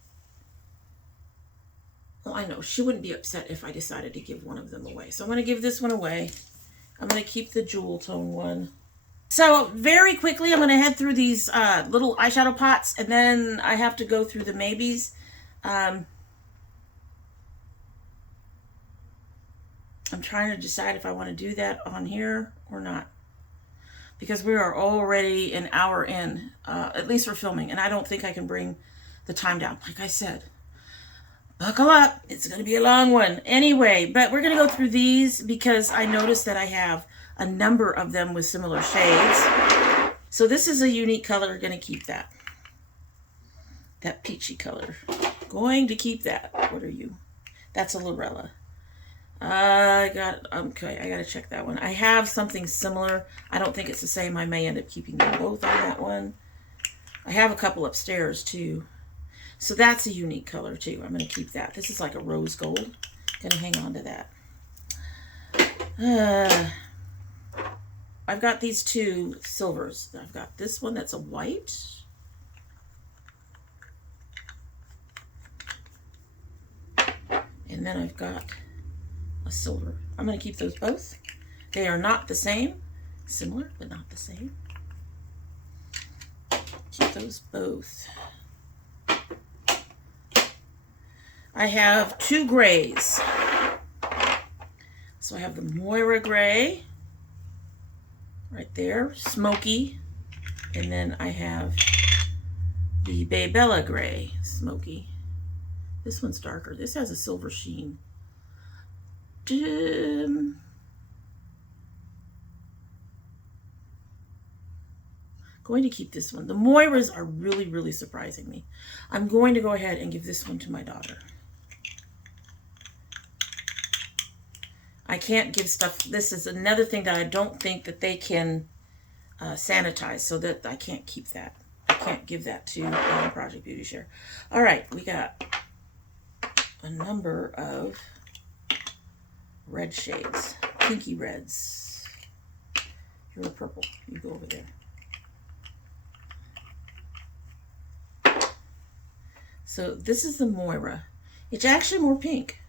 well, I know she wouldn't be upset if I decided to give one of them away. So I'm going to give this one away. I'm going to keep the jewel tone one. So very quickly, I'm going to head through these little eyeshadow pots, and then I have to go through the maybes. I'm trying to decide if I want to do that on here or not, because we are already an hour in, at least for filming, and I don't think I can bring the time down. Like I said, buckle up. It's going to be a long one. Anyway, but we're going to go through these because I noticed that I have a number of them with similar shades. So this is a unique color. Going to keep that. That peachy color. Going to keep that. What are you? That's a Lorella. Okay, I got to check that one. I have something similar. I don't think it's the same. I may end up keeping them both on that one. I have a couple upstairs too. So that's a unique color too. I'm going to keep that. This is like a rose gold. Going to hang on to that. I've got these two silvers. I've got this one that's a white. And then I've got a silver. I'm going to keep those both. They are not the same. Similar, but not the same. Keep those both. I have two grays. So I have the Moira gray right there, smoky, and then I have the Baybella gray, smoky. This one's darker. This has a silver sheen. Going to keep this one. The Moiras are really, really surprising me. I'm going to go ahead and give this one to my daughter. I can't give stuff. This is another thing that I don't think that they can sanitize, so that I can't keep that. I can't give that to Project Beauty Share. All right, we got a number of red shades, pinky reds. You're a purple. You go over there. So this is the Moira. It's actually more pink.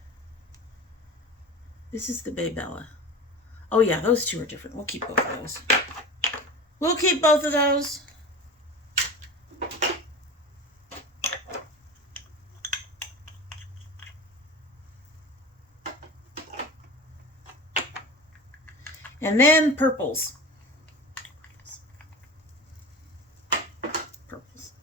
This is the Baybella. Oh yeah, those two are different. We'll keep both of those. We'll keep both of those. And then purples. Purples.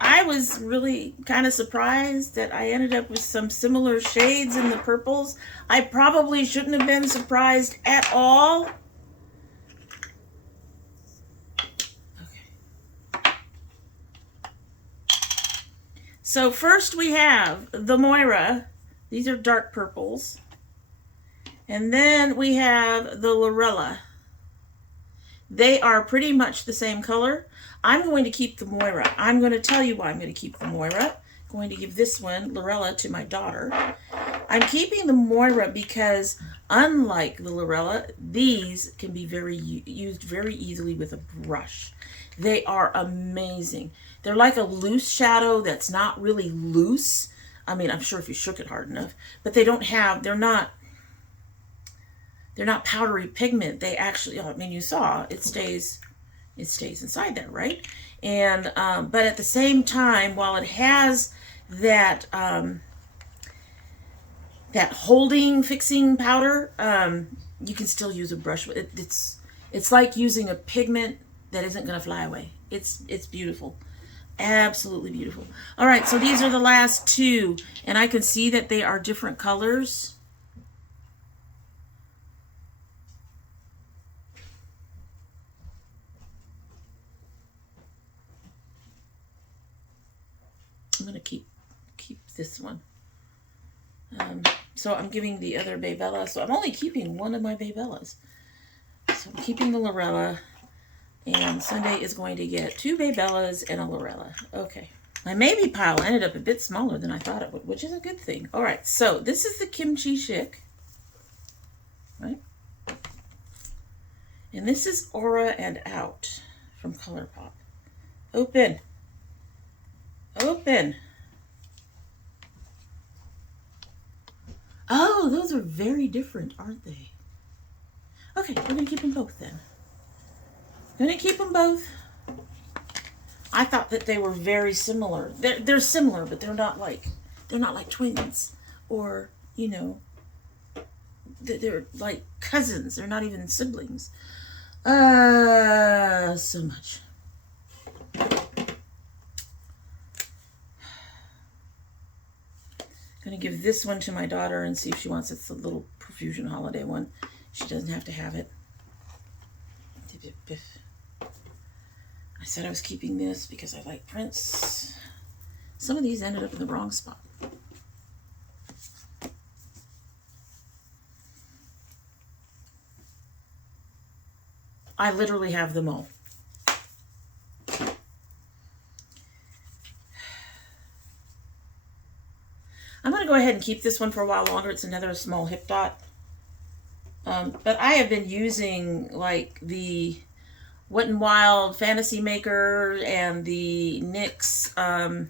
I was really kind of surprised that I ended up with some similar shades in the purples. I probably shouldn't have been surprised at all. Okay. So first we have the Moira. These are dark purples. And then we have the Lorella. They are pretty much the same color. I'm going to keep the Moira. I'm going to tell you why I'm going to keep the Moira. I'm going to give this one, Lorella, to my daughter. I'm keeping the Moira because, unlike the Lorella, these can be used very easily with a brush. They are amazing. They're like a loose shadow that's not really loose. I mean, I'm sure if you shook it hard enough, but they don't have, they're not powdery pigment. They actually, I mean, you saw, it stays inside there, right? And, but at the same time, while it has that, that holding, fixing powder, you can still use a brush. It's like using a pigment that isn't going to fly away. It's beautiful. Absolutely beautiful. All right, so these are the last two, and I can see that they are different colors. going to keep this one. So I'm giving the other Baybella. So I'm only keeping one of my Baybellas. So I'm keeping the Lorella. And Sunday is going to get 2 Baybellas and a Lorella. Okay. My maybe pile ended up a bit smaller than I thought it would, which is a good thing. All right. So this is the Kimchi Chic. Right? And this is Aura and Out from ColourPop. Open. Open. Oh, those are very different, aren't they? Okay, we're going to keep them both then. Going to keep them both. I thought that they were very similar. They're similar, but they're not like twins, or, you know, they're like cousins. They're not even siblings. So much. I'm going to give this one to my daughter and see if she wants it. It's a little Profusion holiday one. She doesn't have to have it. I said I was keeping this because I like prints. Some of these ended up in the wrong spot. I literally have them all. I'm going to go ahead and keep this one for a while longer. It's another small hip dot. But I have been using like the Wet n Wild Fantasy Maker and the NYX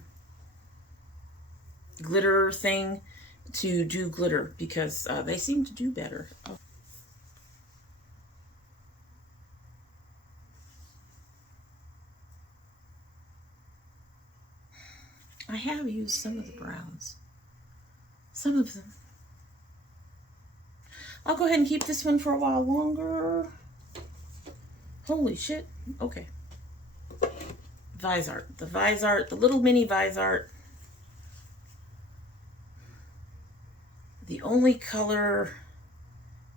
glitter thing to do glitter because they seem to do better. I have used some of the browns. Some of them. I'll go ahead and keep this one for a while longer. Holy shit. Okay. Viseart. The Viseart, the little mini Viseart. The only color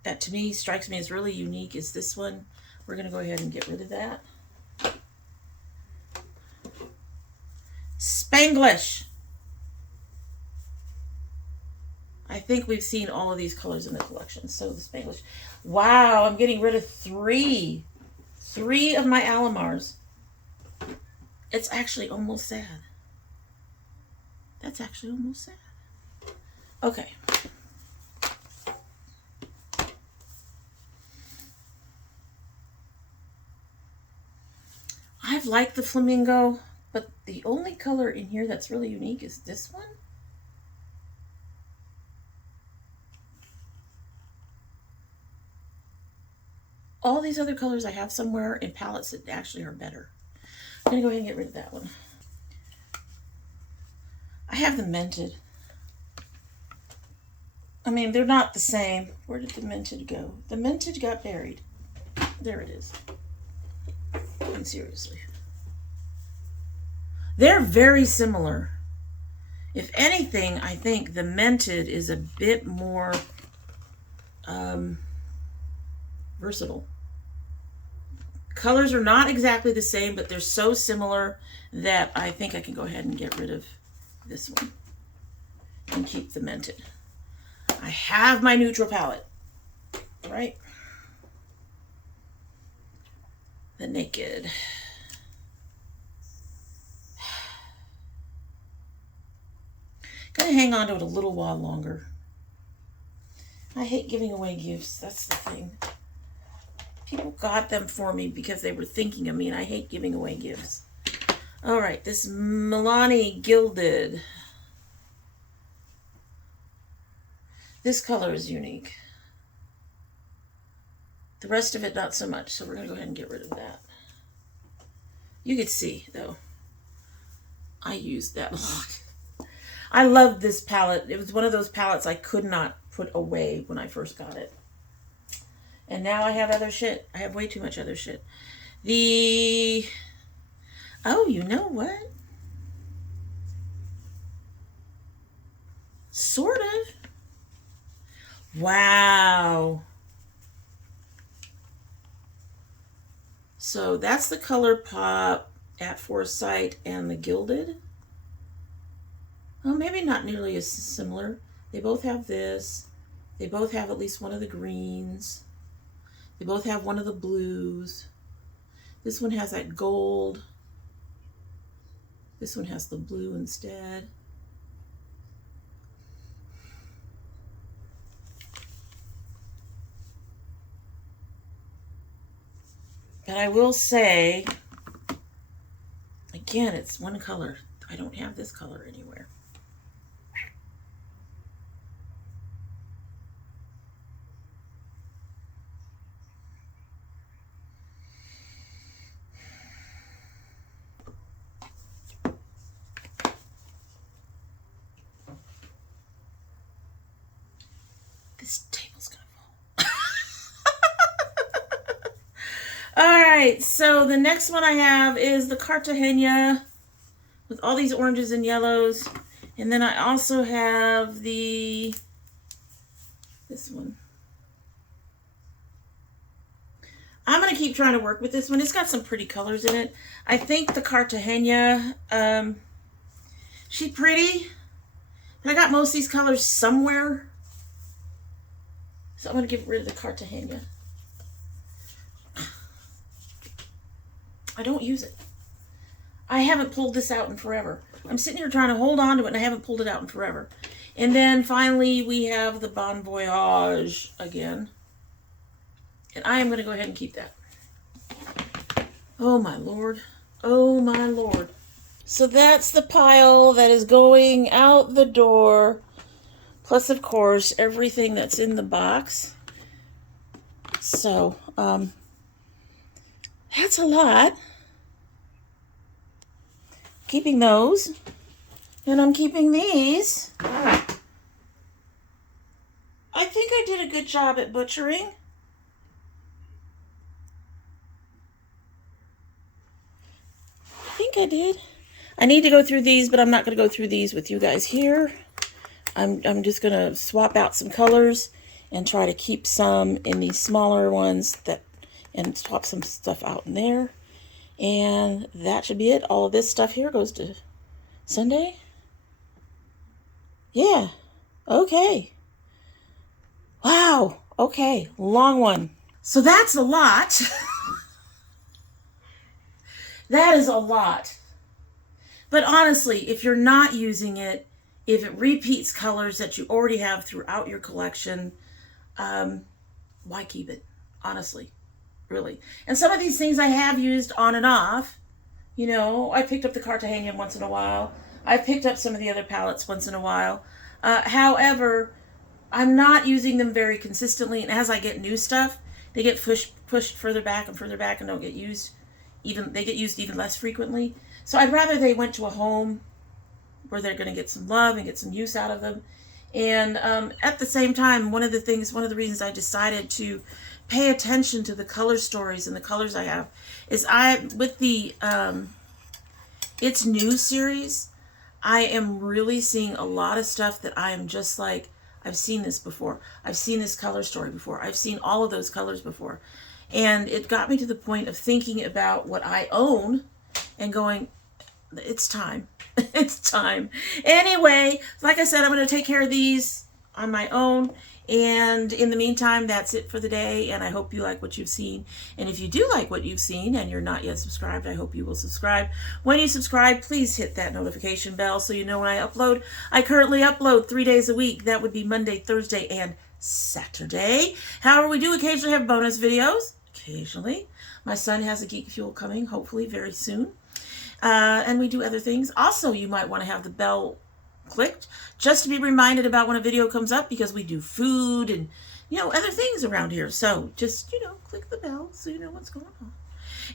that to me strikes me as really unique is this one. We're going to go ahead and get rid of that. Spanglish. I think we've seen all of these colors in the collection. So the Spanglish. Wow, I'm getting rid of 3. 3 of my Alamars. It's actually almost sad. That's actually almost sad. Okay. I've liked the Flamingo, but the only color in here that's really unique is this one. All these other colors I have somewhere in palettes that actually are better. I'm going to go ahead and get rid of that one. I have the Mented. I mean, they're not the same. Where did the Mented go? The Mented got buried. There it is. And seriously. They're very similar. If anything, I think the Mented is a bit more versatile. Colors are not exactly the same, but they're so similar that I think I can go ahead and get rid of this one and keep the Mented. I have my neutral palette, right? The Naked. Gonna hang on to it a little while longer. I hate giving away gifts. That's the thing. People got them for me because they were thinking of me, and I hate giving away gifts. All right, this Milani Gilded. This color is unique. The rest of it, not so much, so we're going to go ahead and get rid of that. You could see, though, I used that a lot. I love this palette. It was one of those palettes I could not put away when I first got it. And now I have other shit. I have way too much other shit. Oh, you know what? Sort of. Wow. So that's the ColourPop at Foresight and the Gilded. Well, maybe not nearly as similar. They both have this. They both have at least one of the greens. They both have one of the blues. This one has that gold. This one has the blue instead. And I will say, again, it's one color. I don't have this color anywhere. This table's gonna fall. All right, so the next one I have is the Cartagena with all these oranges and yellows. And then I also have this one. I'm going to keep trying to work with this one. It's got some pretty colors in it. I think the Cartagena, she's pretty. And I got most of these colors somewhere. So I'm going to get rid of the Cartagena. I don't use it. I haven't pulled this out in forever. I'm sitting here trying to hold on to it and I haven't pulled it out in forever. And then finally we have the Bon Voyage again. And I am going to go ahead and keep that. Oh my Lord. Oh my Lord. So that's the pile that is going out the door. Plus, of course, everything that's in the box. So, that's a lot. Keeping those. And I'm keeping these. I think I did a good job at butchering. I think I did. I need to go through these, but I'm not going to go through these with you guys here. I'm just going to swap out some colors and try to keep some in these smaller ones and swap some stuff out in there. And that should be it. All of this stuff here goes to Sunday. Yeah. Okay. Wow. Okay. Long one. So that's a lot. That is a lot. But honestly, if you're not using it, if it repeats colors that you already have throughout your collection, why keep it? Honestly, really. And some of these things I have used on and off. You know, I picked up the Cartagena once in a while. I've picked up some of the other palettes once in a while. However, I'm not using them very consistently. And as I get new stuff, they get pushed further back and don't get used. They get used even less frequently. So I'd rather they went to a home where they're going to get some love and get some use out of them. And at the same time, one of the reasons I decided to pay attention to the color stories and the colors I have is with the It's New series, I am really seeing a lot of stuff that I am just like, I've seen this before. I've seen this color story before. I've seen all of those colors before. And it got me to the point of thinking about what I own and going, it's time. It's time. Anyway, like I said, I'm going to take care of these on my own. And in the meantime, that's it for the day. And I hope you like what you've seen. And if you do like what you've seen and you're not yet subscribed, I hope you will subscribe. When you subscribe, please hit that notification bell so you know when I upload. I currently upload 3 days a week. That would be Monday, Thursday, and Saturday. However, we do occasionally have bonus videos. Occasionally. My son has a Geek Fuel coming, hopefully very soon. And we do other things. Also, you might want to have the bell clicked just to be reminded about when a video comes up, because we do food and, you know, other things around here. So just, you know, click the bell so you know what's going on.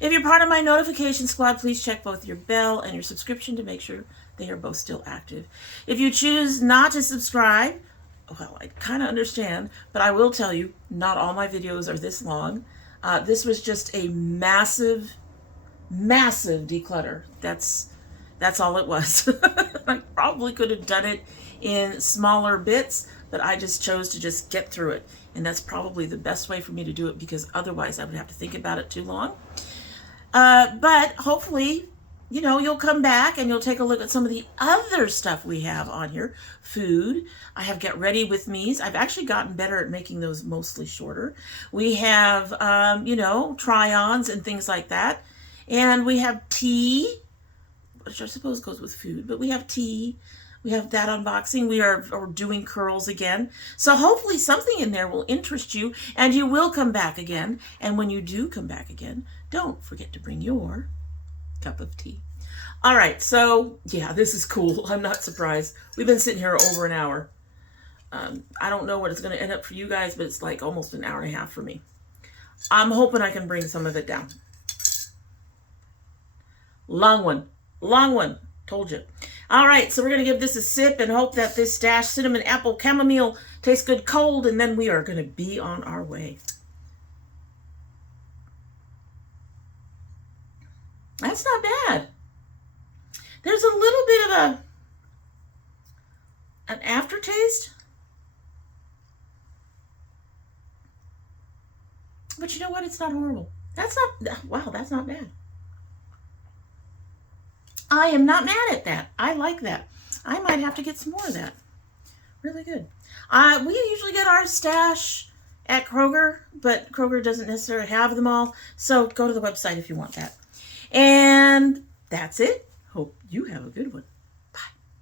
If you're part of my notification squad, please check both your bell and your subscription to make sure they are both still active. If you choose not to subscribe, well, I kind of understand, but I will tell you, not all my videos are this long. This was just a massive declutter. That's all it was. I probably could have done it in smaller bits, but I just chose to just get through it. And that's probably the best way for me to do it, because otherwise I would have to think about it too long. But hopefully you know, you'll come back and you'll take a look at some of the other stuff we have on here. Food. I have Get Ready With Me's. I've actually gotten better at making those mostly shorter. We have, you know, try-ons and things like that. And we have tea, which I suppose goes with food, but we have tea. We have that unboxing. We are doing curls again. So hopefully something in there will interest you and you will come back again. And when you do come back again, don't forget to bring your cup of tea. All right, so yeah, this is cool. I'm not surprised. We've been sitting here over an hour. I don't know what it's going to end up for you guys, but it's like almost an hour and a half for me. I'm hoping I can bring some of it down. Long one, told you. All right, so we're going to give this a sip and hope that this dash cinnamon apple chamomile tastes good cold, and then we are going to be on our way. That's not bad. There's a little bit of an aftertaste. But you know what? It's not horrible. That's not bad. I am not mad at that. I like that. I might have to get some more of that. Really good. We usually get our stash at Kroger, but Kroger doesn't necessarily have them all. So go to the website if you want that. And that's it. Hope you have a good one.